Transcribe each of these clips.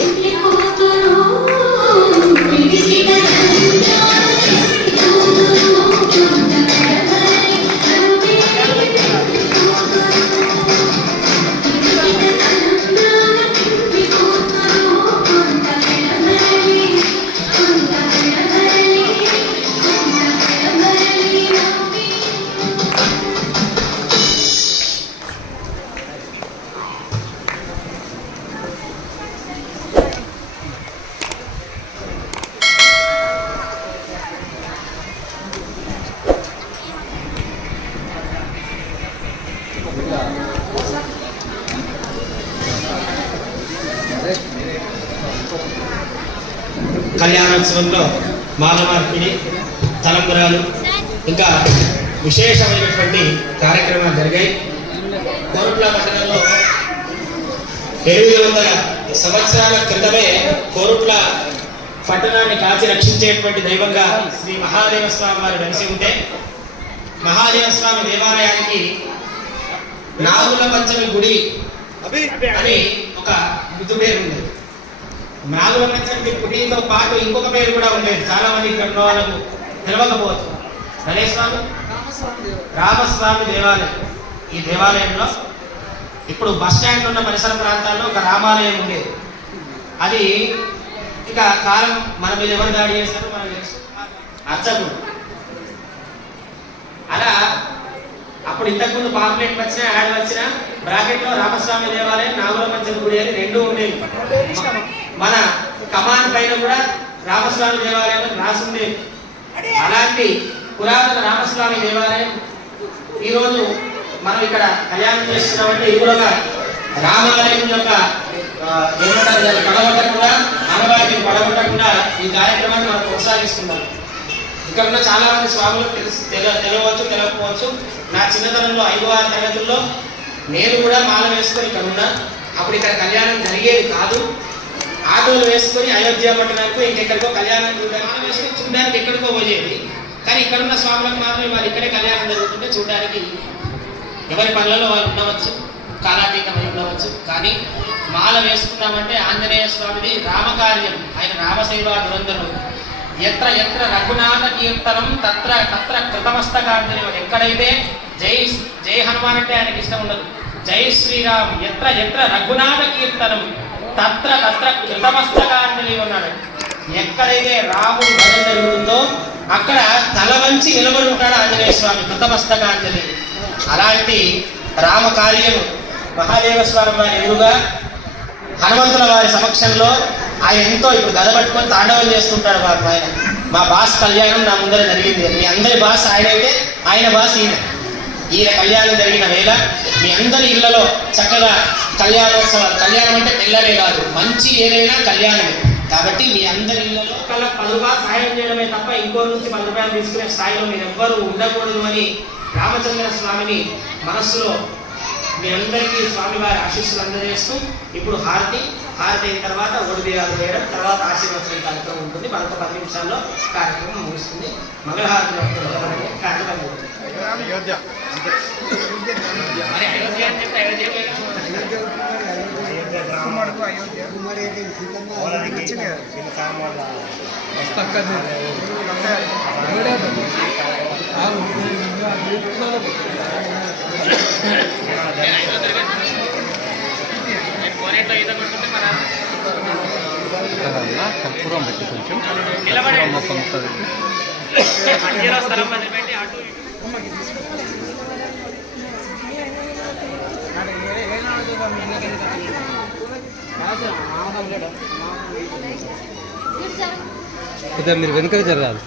Дякую. కళ్యాణోత్సవంలో మాలమార్పిడి తలంబరాలు ఇంకా విశేషమైనటువంటి కార్యక్రమాలు జరిగాయి. కోరుట్ల పట్టణంలో ఎనిమిది వందల సంవత్సరాల క్రితమే కోరుట్ల పట్టణాన్ని కాచి రక్షించేటువంటి దైవంగా శ్రీ మహాదేవ స్వామి వారు వెలిసి ఉంటే మహాదేవ స్వామి దేవాలయానికి నాగుల పంచమి గుడి అని ఒక ముద్దు పేరు ఉంది. నాలుగు గుడితో పాటు ఇంకొక పేరు కూడా ఉండేది. చాలా మంది ఇక్కడ ఉన్న వాళ్ళకు తెలవకపోవచ్చు. గణేష్ స్వామి రామస్వామి దేవాలయం. ఈ దేవాలయంలో ఇప్పుడు బస్ స్టాండ్ ఉన్న పరిసర ప్రాంతాల్లో ఒక రామాలయం ఉండేది. అది ఇక కాలం మన మీద ఎవరు దాడి చేశారో మనకు తెలుసు. అర్చకుడు. అలా అప్పుడు ఇంతకుముందు పాంప్లెట్ వచ్చినా యాడ్ వచ్చినా బ్రాకెట్లో రామస్వామి దేవాలయం నాగుల పంచమి గుడి అని రెండు ఉండేవి మన కమాన్ పైన కూడా రామస్వామి దేవాలయం రాసింది. అలాంటి పురాతన రామస్వామి దేవాలయం ఈరోజు మనం ఇక్కడ కళ్యాణం చేస్తున్నామంటే ఈ కూడా రామాలయం యొక్క ఏమంటారు పడగొట్టకుండా అమ్మవారిని పడగొట్టకుండా ఈ కార్యక్రమాన్ని మనం కొనసాగిస్తున్నాం. ఇక్కడ ఉన్న చాలా మంది స్వాములు తెలుసు తెల తెలియవచ్చు తెలియకపోవచ్చు నా చిన్నతనంలో ఐదు ఆరు తరగతుల్లో నేను కూడా మాల వేసుకొని ఇక్కడ ఉన్నా. అప్పుడు ఇక్కడ కళ్యాణం జరిగేది కాదు. ఆటోలు వేసుకొని అయోధ్య పట్టణానికి ఇంకెక్కడికో కళ్యాణం చూడడానికి వేసుకొని చూడడానికి ఎక్కడికో పోయేది. కానీ ఇక్కడ ఉన్న స్వాములకు మాత్రమే వాళ్ళు ఇక్కడే కళ్యాణం జరుగుతుంటే చూడడానికి ఎవరి పనులలో వాళ్ళు ఉండవచ్చు కాలాతీతమై ఉండవచ్చు. కానీ మాల వేసుకున్నామంటే ఆంజనేయ స్వామిది రామకార్యం. ఆయన రామసేవా దురంధరుడు ఎత్ర ఎత్ర రఘునాథ కీర్తనం తత్ర తత్ర కృతమస్తకాంజలి ఎక్కడైతే జై జై హనుమాన్ అంటే ఆయనకి ఇష్టం ఉండదు. జై శ్రీరామ్ ఎత్ర ఎత్ర రఘునాథ కీర్తనం. తత్ర తత్ర కృతమస్తకాంజలి ఉన్నాడు. ఎక్కడైతే రాముడు భజన జరుగుతుందో అక్కడ తల వంచి నిలబడి ఉంటాడు ఆంజనేయ స్వామి కృతమస్తకాంజలి. అలాంటి రామ కార్యం మహాదేవ స్వామి వారి ఎదురుగా హనుమంతుల వారి సమక్షంలో ఆయన ఎంతో ఇప్పుడు గదపట్టుకొని తాండవం చేస్తుంటాడు బాబు ఆయన. మా బాస్ కళ్యాణం నా ముందర జరిగింది. మీ అందరి బాస్ ఆయనైతే ఆయన బాస్ ఈయన. ఈయన కళ్యాణం జరిగిన వేళ మీ అందరి ఇళ్ళలో చక్కగా కళ్యాణోత్సవ కళ్యాణం అంటే పిల్లలే కాదు మంచి ఏదైనా కళ్యాణమే. కాబట్టి మీ అందరి ఇళ్ళలో కల్లా పది రూపాయలు సాయం చేయడమే తప్ప ఇంకో నుంచి పది రూపాయలు తీసుకునే స్థాయిలో మీరు ఎవ్వరూ ఉండకూడదు అని రామచంద్ర స్వామిని మనస్సులో మీ అందరికీ స్వామివారి ఆశీస్సులు అందజేస్తూ ఇప్పుడు హారతి. హారతి అయిన తర్వాత ఒడిబిరాలు వేయడం తర్వాత ఆశీర్వచనం కార్యక్రమం ఉంటుంది. మరొక పది నిమిషాల్లో కార్యక్రమం ముగుస్తుంది. మంగళహారతి. కార్యక్రమం కర్పూరం పెట్టి కొంచెం మొత్తం ముక్క పెట్టి మధ్యలో స్థలం వదిలిపెట్టి అటు ఇటు ఇద్దరు మీరు వెనుకకి జరగాలి.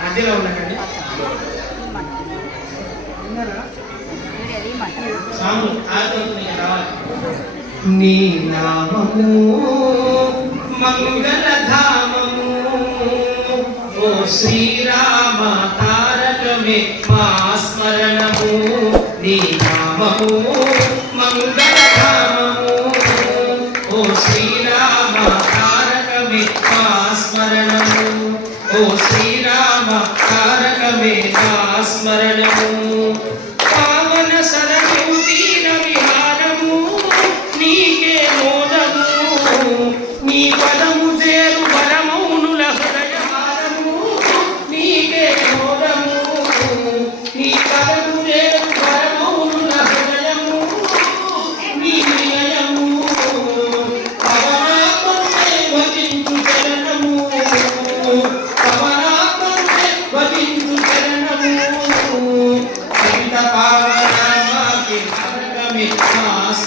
మధ్యలో ఉండకండి. నీ నామము మంగళధామము ఓ శ్రీరామ తారకమే మా స్మరణము నీ నామము మంగళధామము. ఓ శ్రీరామ తారకమే మా స్మరణము. ఓ శ్రీరామ తారకమే మా స్మరణము.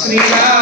శ్రీరామ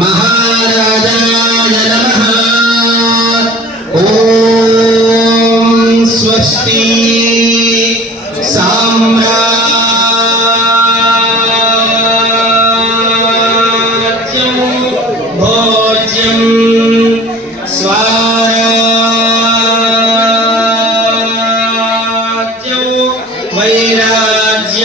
మహా